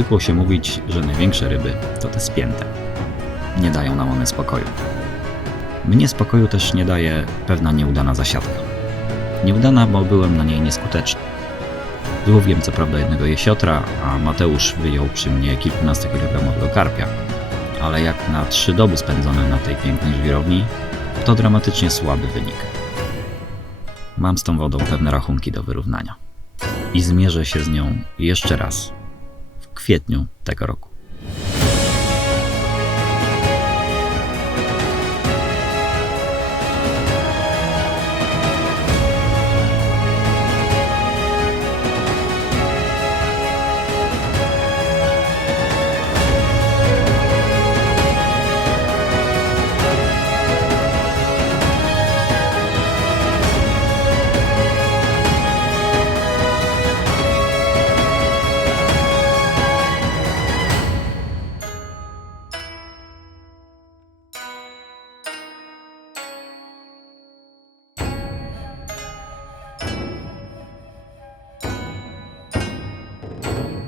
zwykło się mówić, że największe ryby to te spięte. Nie dają nam one spokoju. Mnie spokoju też nie daje pewna nieudana zasiadka. Nieudana, bo byłem na niej nieskuteczny. Złowiłem co prawda jednego jesiotra, a Mateusz wyjął przy mnie kilkunastokilogramowego karpia. Ale jak na trzy doby spędzone na tej pięknej żwirowni, to dramatycznie słaby wynik. Mam z tą wodą pewne rachunki do wyrównania. I zmierzę się z nią jeszcze raz kwietniu tego roku. you